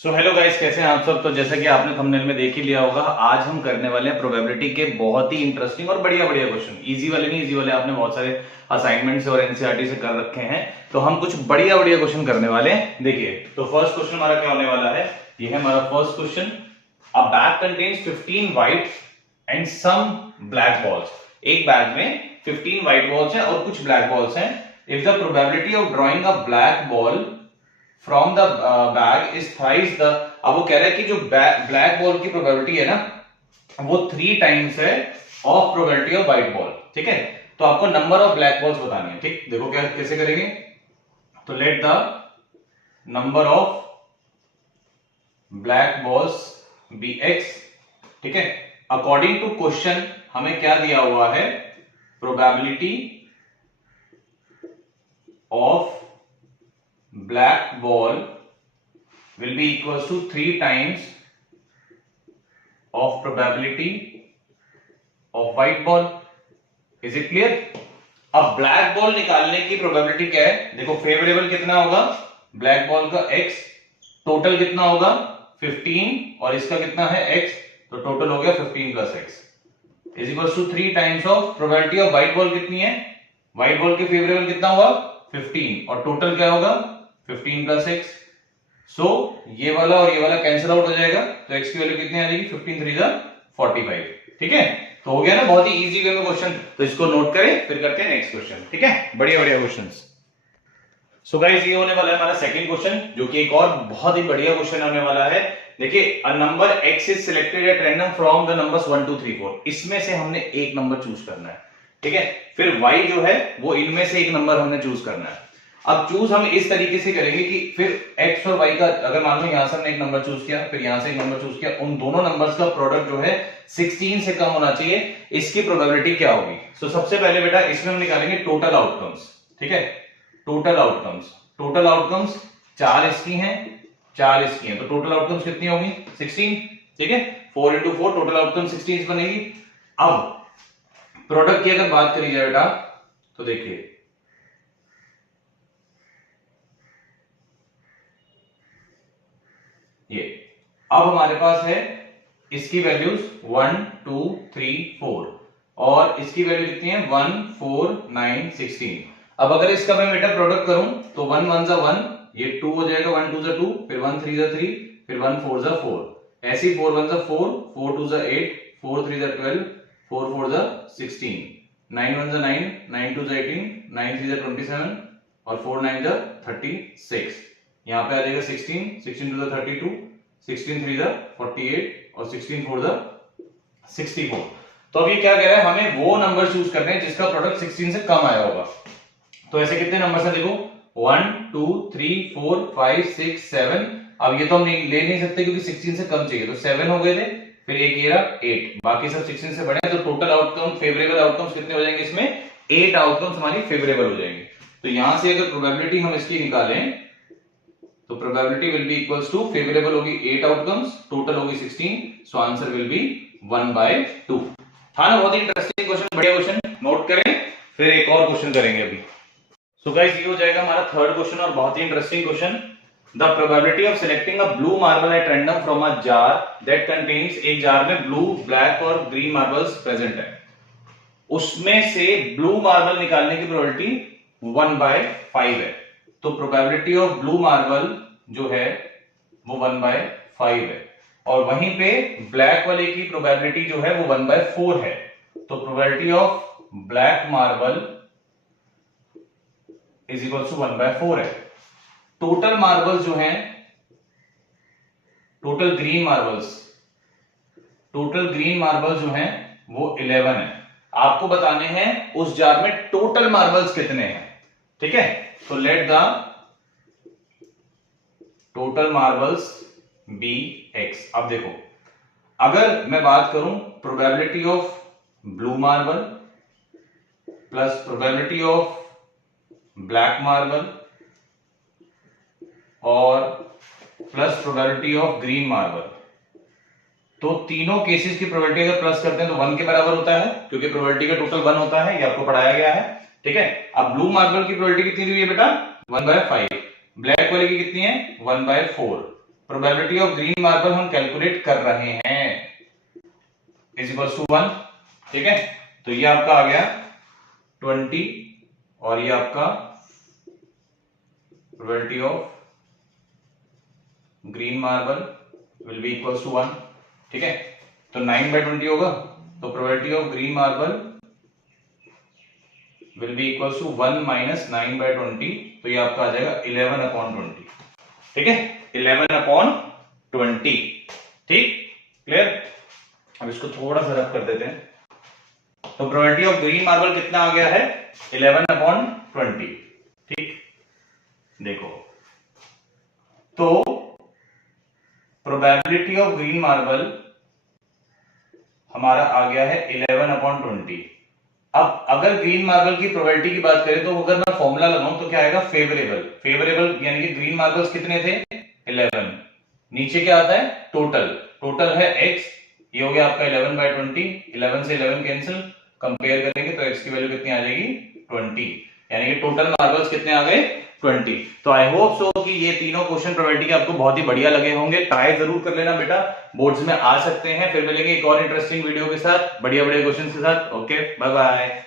So hello guys, कैसे हैं आप सब। तो जैसा कि आपने थंबनेल में देख ही लिया होगा, आज हम करने वाले हैं प्रोबेबिलिटी के बहुत ही इंटरेस्टिंग और बढ़िया बढ़िया क्वेश्चन। इजी वाले नहीं, इजी वाले आपने बहुत सारे असाइनमेंट से और एनसीईआरटी से कर रखे हैं, तो हम कुछ बढ़िया बढ़िया क्वेश्चन करने वाले हैं। देखिए, तो फर्स्ट क्वेश्चन हमारा क्या होने वाला है, ये है हमारा first question. A bag contains 15 white and some black balls. एक बैग में 15 व्हाइट बॉल्स हैं और कुछ ब्लैक बॉल्स हैं। If the probability of drawing a black ball from the bag is thrice the. अब वो कह रहा है कि जो ब्लैक बॉल की प्रोबेबिलिटी है ना, वो 3 टाइम्स है of probability of white ball. ठीक है, तो आपको नंबर ऑफ ब्लैक बॉल्स बतानी है। ठीक, देखो क्या कैसे करेंगे। तो let the number of black balls be X. ठीक है, अकॉर्डिंग टू क्वेश्चन हमें क्या दिया हुआ है, probability of black ball will be equals to 3 times of probability of white ball. Is it clear? अब ब्लैक बॉल निकालने की प्रोबेबिलिटी क्या है, देखो फेवरेबल कितना होगा ब्लैक बॉल का x, टोटल कितना होगा 15 और इसका कितना है x, तो टोटल हो गया 15 plus x is equal to 3 times of probability of white ball. कितनी है, व्हाइट बॉल के फेवरेबल कितना होगा 15 और टोटल क्या होगा 15 प्लस एक्स। सो ये वाला और ये वाला कैंसिल आउट हो जाएगा, तो x की वैल्यू कितनी आ जाएगी 15 3 45। ठीक है, तो हो गया ना, बहुत ही इजी वे में क्वेश्चन। तो इसको नोट करें, फिर करते हैं नेक्स्ट क्वेश्चन। ठीक है, बढ़िया बढ़िया क्वेश्चंस। सो गाइस, ये होने वाला है हमारा सेकंड क्वेश्चन, जो कि एक और बहुत ही बढ़िया क्वेश्चन होने वाला है। देखिए, a number x is selected eight random from the numbers 1 2 3 4। इसमें से हमने एक नंबर चूज करना है। ठीक है, फिर y जो है वो इनमें से एक नंबर हमने चूज करना है। अब चूज हम इस तरीके से करेंगे कि फिर x और y का, अगर मान लो यहां से हमने एक नंबर चूज किया, फिर यहां से एक नंबर चूज किया, उन दोनों नंबर्स का प्रोडक्ट जो है 16 से कम होना चाहिए, इसकी प्रोबेबिलिटी क्या होगी। सो सबसे पहले बेटा इसमें हम निकालेंगे टोटल आउटकम्स। ठीक है, टोटल आउटकम्स, टोटल आउटकम्स 4 इसकी हैं 4 इसकी हैं, तो टोटल आउटकम्स कितनी होगी 16। ठीक है, 4 into 4 टोटल आउटकम 16 बनेगी। अब प्रोडक्ट की अगर बात करी जाए बेटा, तो देखिए ये अब हमारे पास है इसकी वैल्यूज 1 2 3 4 और इसकी वैल्यू कितनी है 1 4 9 16। अब अगर इसका मैं बेटा प्रोडक्ट करूं तो 1 1 जा 1, ये 2 हो जाएगा, 1 2 जा 2, फिर 1 3 जा 3, फिर 1 4 जा 4, ऐसे ही 4 1 जा 4, 4 2 जा 8, 4 3 जा 12, 4 4 जा 16, 9 1 जा 9, 9 2 जा 18, 9 3 जा 27 और 4 9 जा 36। यहां पे आ जाएगा 16, 16 2 जा 32, 16 3 जा 48 और 16 4 जा 64। तो अब ये क्या कह रहा है, हमें वो नंबर चूज करने हैं जिसका प्रोडक्ट 16 से कम आया होगा। तो ऐसे कितने नंबर हैं, देखो 1 2 3 4 5 6 7। अब ये तो हम ले नहीं सकते क्योंकि 16 से कम चाहिए, तो 7 हो गए थे, फिर एक ये रहा 8, बाकी सब 16 से बड़े हैं। तो टोटल आउटकम फेवरेबल आउटकम्स कितने हो जाएंगे, इसमें 8 आउटकम्स हमारी फेवरेबल हो जाएंगे। तो यहां से अगर प्रोबेबिलिटी हम इसकी निकालें तो probability will be equals to, favourable होगी 8 आउटकम्स, टोटल होगी 16, सो आंसर विल बी 1/2। था ना, बहुत ही इंटरेस्टिंग क्वेश्चन, बढ़िया क्वेश्चन, नोट करें, फिर एक और क्वेश्चन करेंगे अभी। सो गाइस, ये हो जाएगा हमारा थर्ड क्वेश्चन और बहुत ही interesting question. The probability of selecting a blue marble at random from a jar that contains, एक जार में ब्लू ब्लैक और ग्रीन मार्बल्स प्रेजेंट है, उसमें से ब्लू मार्बल निकालने की प्रोबेबिलिटी 1/5 है। तो प्रोबेबिलिटी ऑफ ब्लू मार्बल जो है वो 1/5 है, और वहीं पे ब्लैक वाले की प्रोबेबिलिटी जो है वो 1/4 है। तो probability of black marble is equal to 1/4 है। टोटल मार्बल्स जो हैं, टोटल ग्रीन मार्बल्स जो हैं वो 11 है। आपको बताने हैं उस जार में टोटल मार्बल्स कितने हैं। ठीक है, तो let the total marbles be X. अब देखो, अगर मैं बात करूं probability of blue marble plus probability of black marble और plus probability of green marble, तो तीनों केसेस की प्रोबेबिलिटी अगर प्लस करते हैं तो 1 के बराबर होता है, क्योंकि प्रोबेबिलिटी का टोटल 1 होता है, ये आपको पढ़ाया गया है। ठीक है, अब ब्लू मार्बल की प्रोबेबिलिटी कितनी हुई है बेटा 1/5, ब्लैक वाले की कितनी है 1/4, प्रोबेबिलिटी ऑफ ग्रीन मार्बल हम कैलकुलेट कर रहे हैं इज इक्वल टू 1। ठीक है, तो ये आपका आ गया 20 और ये आपका probability of green marble will be equal to 1। ठीक है, तो 9/20 होगा, तो probability of green marble will be equal to 1 minus 9/20, तो ये आपका आ जाएगा 11/20। ठीक है, 11/20। ठीक, क्लियर। अब इसको थोड़ा सा रफ कर देते हैं। तो प्रोबेबिलिटी ऑफ ग्रीन मार्बल कितना आ गया है 11/20। ठीक, देखो तो प्रोबेबिलिटी ऑफ ग्रीन मार्बल हमारा आ गया है 11/20। अब अगर ग्रीन मार्बल की प्रोबेबिलिटी की बात करें तो अगर मैं फॉर्मूला लगाऊं तो क्या आएगा, फेवरेबल। फेवरेबल यानी कि ग्रीन मार्बल्स कितने थे 11, नीचे क्या आता है टोटल, टोटल है x, ये हो गया आपका 11/20, 11 से 11 कैंसिल, कंपेयर करेंगे तो x की वैल्यू कितनी आ जाएगी 20, यानी कि टोटल मार्बल्स कितने आ गए 20। तो आई होप सो कि ये तीनों क्वेश्चन प्रोबेबिलिटी के आपको बहुत ही बढ़िया लगे होंगे। ट्राई जरूर कर लेना बेटा, बोर्ड्स में आ सकते हैं। फिर मिलेंगे एक और इंटरेस्टिंग वीडियो के साथ, बढ़िया बढ़िया क्वेश्चन के साथ। Okay, bye bye.